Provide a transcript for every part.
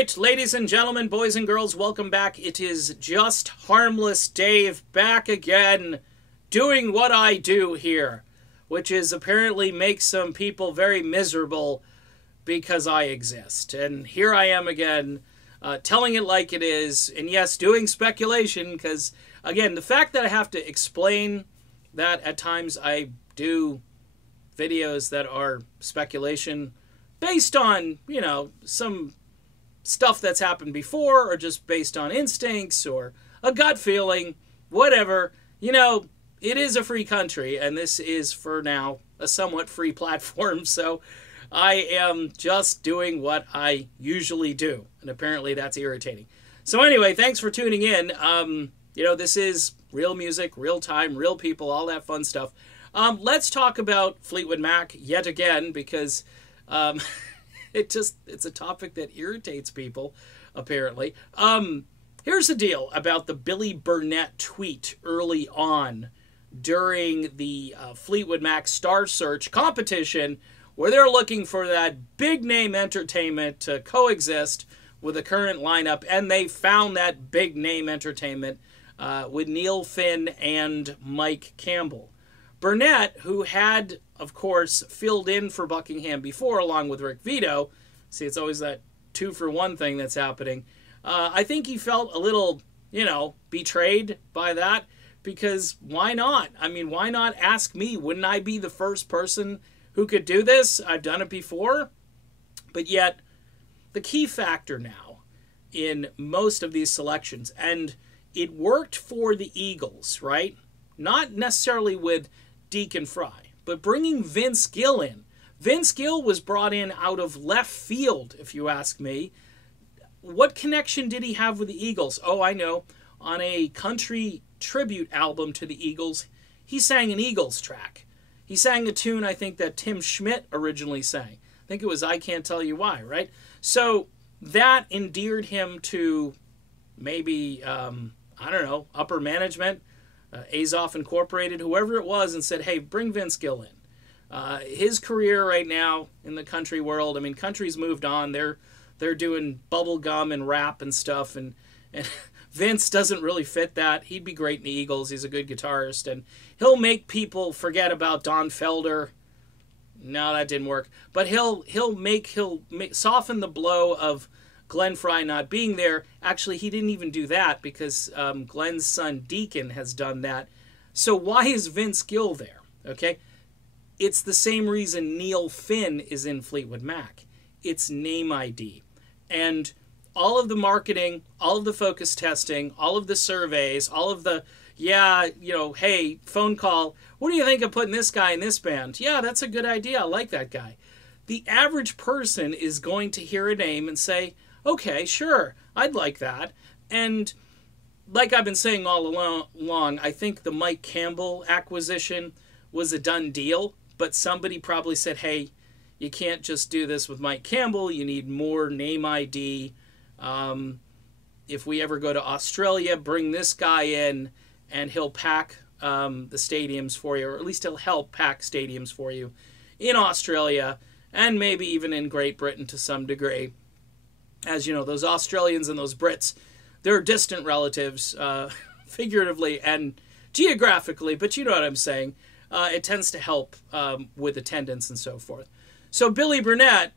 right, ladies and gentlemen, boys and girls, welcome back. It is Just Harmless Dave back again, doing what I do here, which is apparently make some people very miserable because I exist. And here I am again, telling it like it is, and yes, doing speculation, because, again, the fact that I have to explain that at times I do videos that are speculation based on, you know, some stuff that's happened before, or just based on instincts or a gut feeling, whatever. You know, it is a free country, and this is, for now, a somewhat free platform, so I am just doing what I usually do, and apparently that's irritating. So anyway, thanks for tuning in. You know, this is real music, real time, real people, all that fun stuff. Let's talk about Fleetwood Mac yet again, because it's a topic that irritates people, apparently. Here's the deal about the Billy Burnett tweet early on during the Fleetwood Mac Star Search competition, where they're looking for that big name entertainment to coexist with the current lineup, and they found that big name entertainment with Neil Finn and Mike Campbell. Burnett, who had, of course, filled in for Buckingham before, along with Rick Vito, see, it's always that 2-for-1 thing that's happening, I think he felt a little, you know, betrayed by that, because why not? I mean, why not ask me? Wouldn't I be the first person who could do this? I've done it before. But yet, the key factor now in most of these selections, and it worked for the Eagles, right? Not necessarily with Deacon Fry, but bringing Vince Gill in. Vince Gill was brought in out of left field, if you ask me. What connection did he have with the Eagles? Oh, I know. On a country tribute album to the Eagles, he sang an Eagles track. He sang a tune, I think, that Tim Schmidt originally sang. I think it was I Can't Tell You Why, right? So that endeared him to maybe, I don't know, upper management, Azoff Incorporated, whoever it was, and said, hey, bring Vince Gill in. His career right now in the country world, I mean, country's moved on. They're doing bubble gum and rap and stuff, and Vince doesn't really fit that. He'd be great in the Eagles. He's a good guitarist, and he'll make people forget about Don Felder. No, that didn't work. But he'll soften the blow of Glenn Frey not being there. Actually, he didn't even do that, because Glenn's son Deacon has done that. So why is Vince Gill there? Okay, it's the same reason Neil Finn is in Fleetwood Mac. It's name ID. And all of the marketing, all of the focus testing, all of the surveys, all of the, yeah, you know, hey, phone call, what do you think of putting this guy in this band? Yeah, that's a good idea. I like that guy. The average person is going to hear a name and say, okay, sure, I'd like that. And like I've been saying all along, I think the Mike Campbell acquisition was a done deal, but somebody probably said, hey, you can't just do this with Mike Campbell. You need more name ID. If we ever go to Australia, bring this guy in, and he'll pack the stadiums for you, or at least he'll help pack stadiums for you in Australia, and maybe even in Great Britain to some degree. As you know, those Australians and those Brits, they're distant relatives, figuratively and geographically, but you know what I'm saying. It tends to help with attendance and so forth. So Billy Burnett,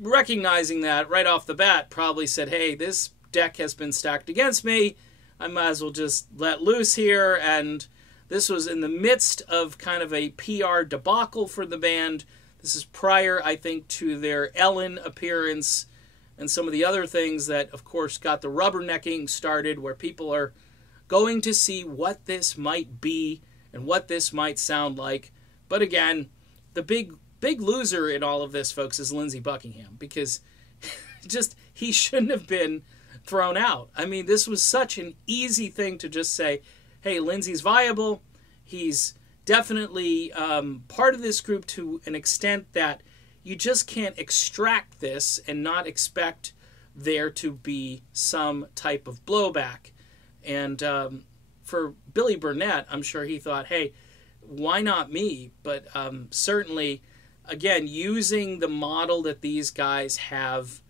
recognizing that right off the bat, probably said, hey, this deck has been stacked against me. I might as well just let loose here. And this was in the midst of kind of a PR debacle for the band. This is prior, I think, to their Ellen appearance and some of the other things that, of course, got the rubbernecking started, where people are going to see what this might be and what this might sound like. But again, the big loser in all of this, folks, is Lindsey Buckingham, because he shouldn't have been thrown out. I mean, this was such an easy thing to just say, hey, Lindsey's viable. He's definitely part of this group to an extent that you just can't extract this and not expect there to be some type of blowback. And for Billy Burnett, I'm sure he thought, hey, why not me? But certainly, again, using the model that these guys have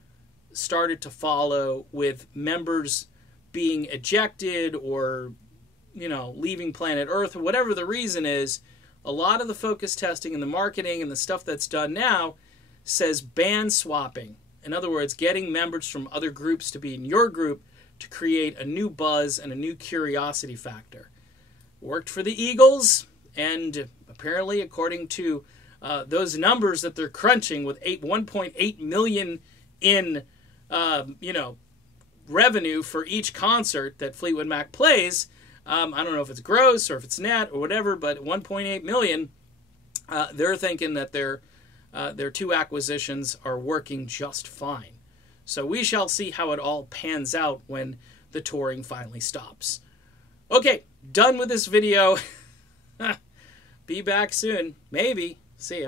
started to follow with members being ejected or, leaving planet Earth, or whatever the reason is, a lot of the focus testing and the marketing and the stuff that's done now says band swapping. In other words, getting members from other groups to be in your group to create a new buzz and a new curiosity factor. Worked for the Eagles, and apparently, according to those numbers that they're crunching with 1.8 million in, revenue for each concert that Fleetwood Mac plays. I don't know if it's gross or if it's net or whatever, but 1.8 million, they're thinking that their 2 acquisitions are working just fine. So we shall see how it all pans out when the touring finally stops. Okay, done with this video. Be back soon. Maybe. See ya.